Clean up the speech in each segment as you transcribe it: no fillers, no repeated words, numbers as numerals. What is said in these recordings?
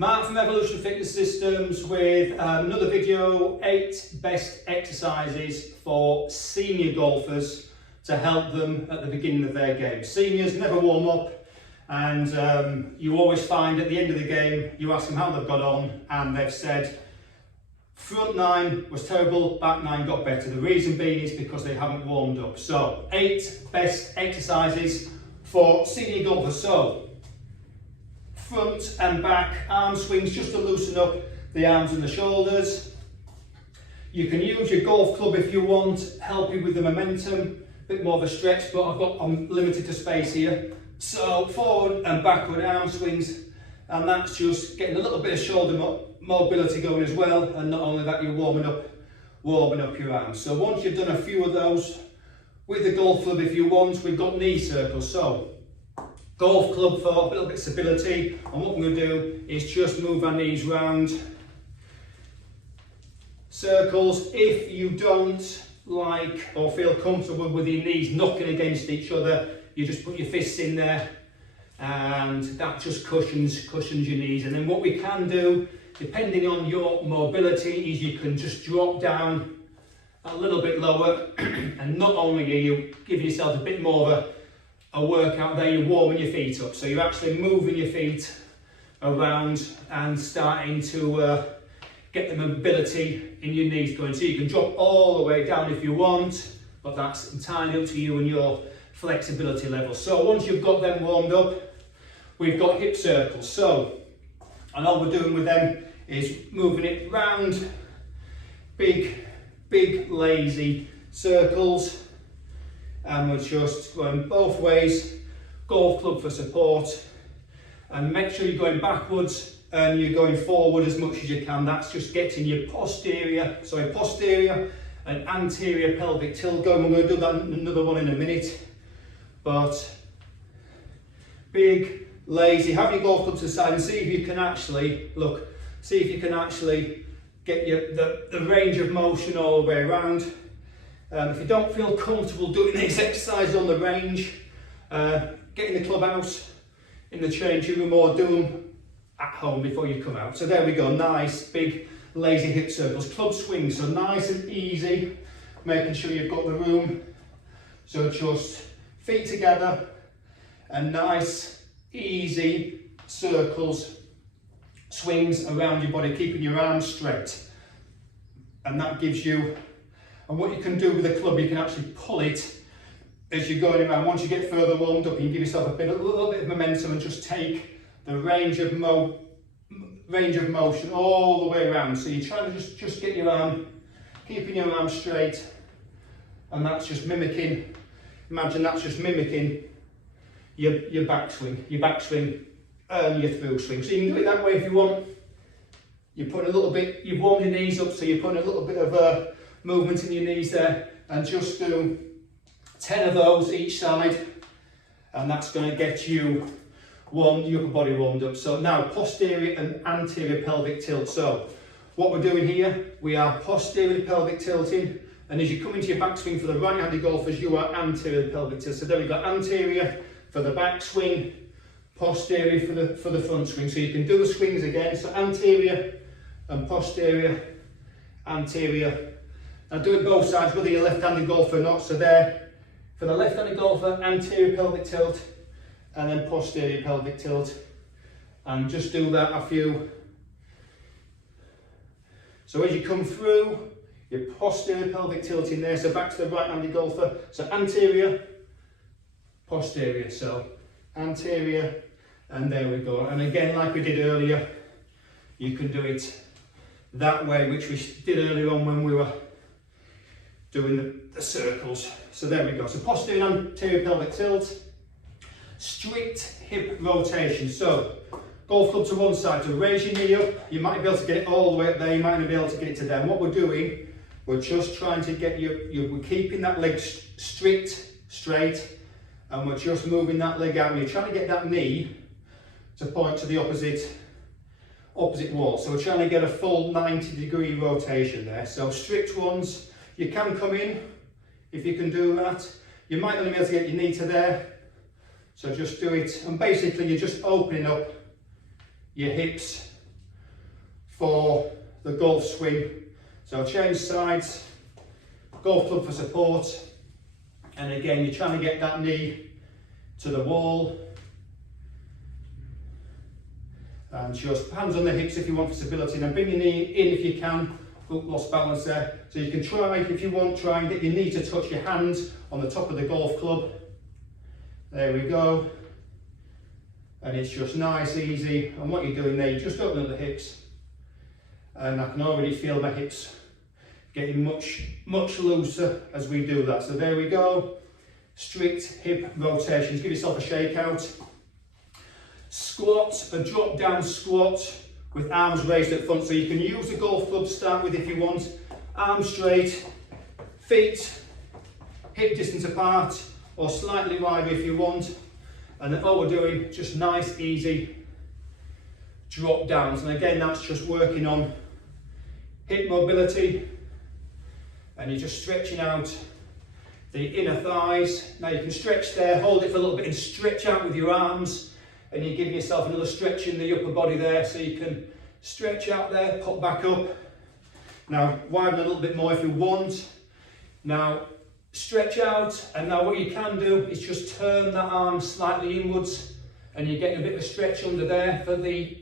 Mark from Evolution Fitness Systems with another video, 8 best exercises for senior golfers to help them at the beginning of their game. Seniors never warm up, and you always find at the end of the game, you ask them how they've got on, and they've said, front 9 was terrible, back 9 got better. The reason being is because they haven't warmed up. So 8 best exercises for senior golfers. So front and back arm swings just to loosen up the arms and the shoulders. You can use your golf club if you want, help you with the momentum, a bit more of a stretch, but I'm limited to space here. So forward and backward arm swings, and that's just getting a little bit of shoulder mobility going as well, and not only that, you're warming up your arms. So once you've done a few of those with the golf club if you want, we've got knee circles. So golf club for a little bit of stability, and what I'm going to do is just move our knees round. Circles. If you don't like or feel comfortable with your knees knocking against each other, you just put your fists in there, and that just cushions your knees. And then what we can do, depending on your mobility, is you can just drop down a little bit lower, and not only are you giving yourself a bit more of a workout there, you're warming your feet up. So you're actually moving your feet around and starting to get the mobility in your knees going. So you can drop all the way down if you want, but that's entirely up to you and your flexibility level. So once you've got them warmed up, we've got hip circles. So, and all we're doing with them is moving it round, big lazy circles. And we're just going both ways, golf club for support, and make sure you're going backwards and you're going forward as much as you can. That's just getting your posterior and anterior pelvic tilt going. We're going to do that another one in a minute. But big, lazy, have your golf club to the side and see if you can actually, get the range of motion all the way around. If you don't feel comfortable doing these exercises on the range, getting the club out in the changing room, or do them at home before you come out. So there we go, nice big lazy hip circles. Club swings, so nice and easy, making sure you've got the room. So just feet together and nice easy circles, swings around your body, keeping your arms straight. And that gives you, and what you can do with the club, you can actually pull it as you're going around. Once you get further warmed up, you can give yourself a little bit of momentum and just take the range of motion all the way around. So you're trying to just get your arm, keeping your arm straight, and that's just mimicking, imagine that's just mimicking your backswing and your through swing. So you can do it that way if you want. You're putting a little bit, you've warmed your knees up, so you're putting a little bit of movement in your knees there, and just do 10 of those each side, and that's going to get you your upper body warmed up. So now posterior and anterior pelvic tilt. So what we're doing here, we are posterior pelvic tilting, and as you come into your backswing for the right-handed golfers, you are anterior pelvic tilt. So there we've got anterior for the backswing, posterior for the front swing. So you can do the swings again. So anterior and posterior, anterior. Now do it both sides, whether you're left-handed golfer or not. So there, for the left-handed golfer, anterior pelvic tilt, and then posterior pelvic tilt. And just do that a few. So as you come through, your posterior pelvic tilt in there. So back to the right-handed golfer. So anterior, posterior. So anterior, and there we go. And again, like we did earlier, you can do it that way, which we did earlier on when we were doing the circles. So there we go. So posterior and anterior pelvic tilt. Strict hip rotation. So golf club to one side, to raise your knee up. You might be able to get it all the way up there, you might not be able to get it to there. And what we're doing, we're just trying to get we're keeping that leg straight, and we're just moving that leg out. You're trying to get that knee to point to the opposite wall. So we're trying to get a full 90-degree rotation there. So strict ones, you can come in if you can do that. You might only be able to get your knee to there. So just do it, and basically you're just opening up your hips for the golf swing. So change sides, golf club for support, and again you're trying to get that knee to the wall, and just hands on the hips if you want for stability, and then bring your knee in if you can. Lost balance there, so you can try, if you want, try and get your knee to touch your hand on the top of the golf club. There we go, and it's just nice, easy, and what you're doing there, you just open up the hips, and I can already feel my hips getting much looser as we do that. So there we go, strict hip rotations. Give yourself a shake out. Squat, a drop down squat with arms raised at front, so you can use the golf club to start with if you want. Arms straight, feet hip distance apart or slightly wider if you want, and then all we're doing, just nice easy drop downs, and again that's just working on hip mobility, and you're just stretching out the inner thighs. Now you can stretch there, hold it for a little bit and stretch out with your arms, and you're giving yourself another stretch in the upper body there, so you can stretch out there, pop back up. Now widen a little bit more if you want. Now stretch out, and now what you can do is just turn the arm slightly inwards, and you're getting a bit of a stretch under there for the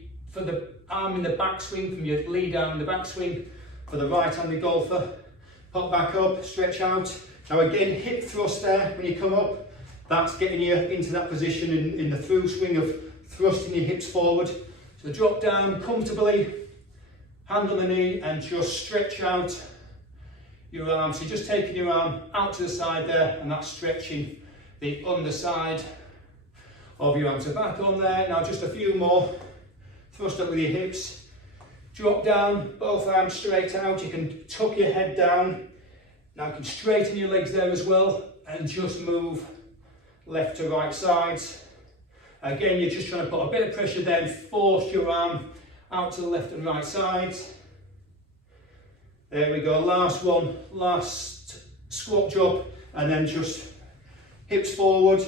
arm in the backswing, from your lead arm in the backswing for the right-handed golfer. Pop back up, stretch out. Now again, hip thrust there when you come up. That's getting you into that position in the through swing of thrusting your hips forward. So drop down comfortably, hand on the knee, and just stretch out your arm. So you're just taking your arm out to the side there, and that's stretching the underside of your arm. So back on there. Now just a few more. Thrust up with your hips. Drop down, both arms straight out. You can tuck your head down. Now you can straighten your legs there as well, and just move left to right sides. Again, you're just trying to put a bit of pressure there and force your arm out to the left and right sides. There we go, last one, last squat drop, and then just hips forward,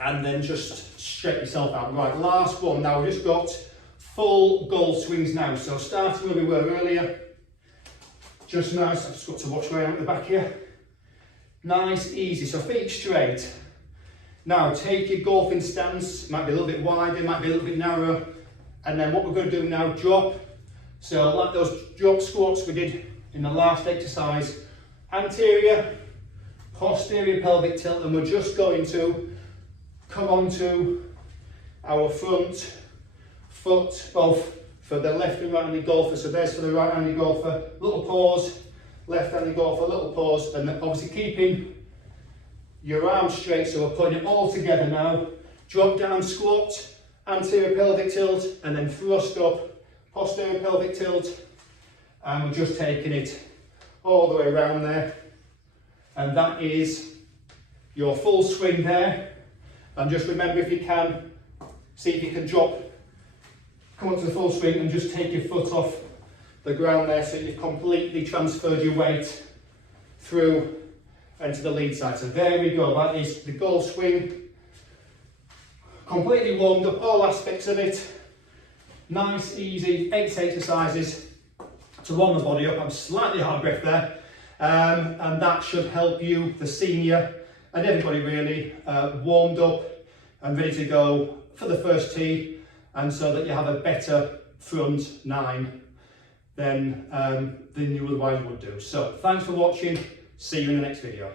and then just stretch yourself out. Right, last one. Now we've just got full golf swings now. So starting where we were earlier, just nice. I've just got to watch way out the back here. Nice, easy, so feet straight. Now take your golfing stance, might be a little bit wider, might be a little bit narrower, and then what we're going to do now, drop. So like those drop squats we did in the last exercise, anterior, posterior pelvic tilt, and we're just going to come onto our front foot, both for the left and right-handed golfer. So there's for the right-handed golfer, little pause, left-handed golfer, little pause, and then obviously keeping your arms straight, so we're putting it all together now. Drop down squat, anterior pelvic tilt, and then thrust up, posterior pelvic tilt, and we're just taking it all the way around there. And that is your full swing there. And just remember, if you can, see if you can drop, come onto the full swing and just take your foot off the ground there, so you've completely transferred your weight through and to the lead side. So there we go, that is the golf swing. Completely warmed up, all aspects of it. Nice, easy, 8 exercises to warm the body up. I'm slightly out of breath there. And that should help you, the senior, and everybody really, warmed up and ready to go for the first tee, and so that you have a better front 9 than you otherwise would do. So thanks for watching. See you in the next video.